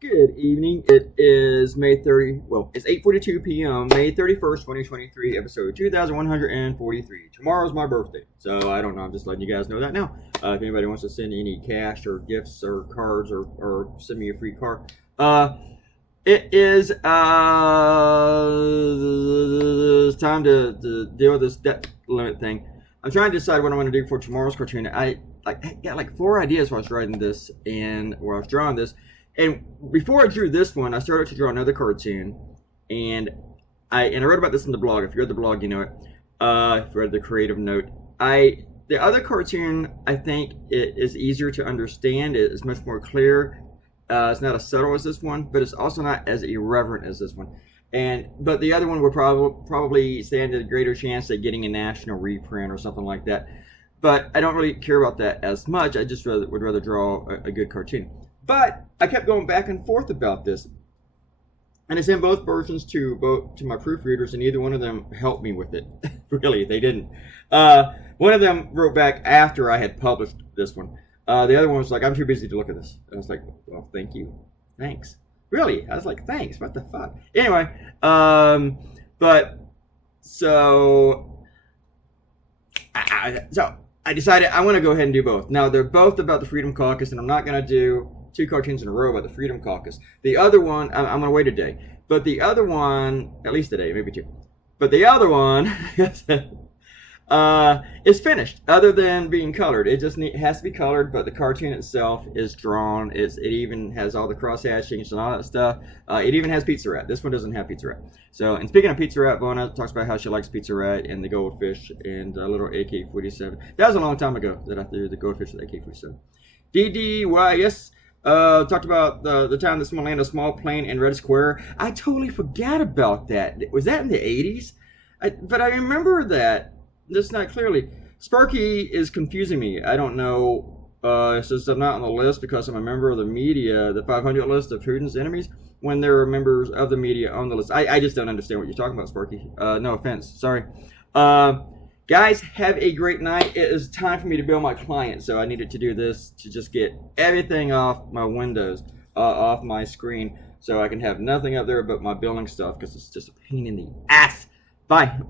Good evening. It is May 30, well, it's 8:42 p.m., May 31st, 2023, episode 2143. Tomorrow's my birthday, so I don't know, I'm just letting you guys know that now. If anybody wants to send any cash or gifts or cards or send me a free card. It is time to deal with this debt limit thing. I'm trying to decide what I'm going to do for tomorrow's cartoon. I got like 4 ideas while I was writing this and while I was drawing this. And before I drew this one, I started to draw another cartoon, and I wrote about this in the blog. If you read the blog, you know it. If you read the creative note, the other cartoon, I think it is easier to understand. It is much more clear. It's not as subtle as this one, but it's also not as irreverent as this one. But the other one would probably stand a greater chance at getting a national reprint or something like that. But I don't really care about that as much. I just would rather draw a good cartoon. But I kept going back and forth about this, and I sent both versions to my proofreaders, and neither one of them helped me with it. Really, they didn't. One of them wrote back after I had published this one. The other one was like, "I'm too busy to look at this." I was like, "Well, thank you, thanks." Really, I was like, "Thanks, what the fuck?" Anyway, so I decided I want to go ahead and do both. Now they're both about the Freedom Caucus, and I'm not going to do 2 cartoons in a row about the Freedom Caucus. The other one, I'm going to wait a day. But the other one, at least a day, maybe 2. But the other one is finished, other than being colored. It just has to be colored, but the cartoon itself is drawn. It even has all the cross hatchings and all that stuff. It even has Pizza Rat. This one doesn't have Pizza Rat. So, and speaking of Pizza Rat, Bona talks about how she likes Pizza Rat and the goldfish and a little AK-47. That was a long time ago that I threw the goldfish with AK-47. DDYS. Talked about the time that someone landed a small plane in Red Square. I totally forgot about that. Was that in the 80s? But I remember that, just not clearly. Sparky is confusing me. I don't know. Since I'm not on the list because I'm a member of the media, the 500 list of Putin's enemies, when there are members of the media on the list. I just don't understand what you're talking about, Sparky. No offense. Sorry. Guys, have a great night. It is time for me to bill my client, so I needed to do this to just get everything off my windows, off my screen, so I can have nothing up there but my billing stuff, because it's just a pain in the ass. Bye.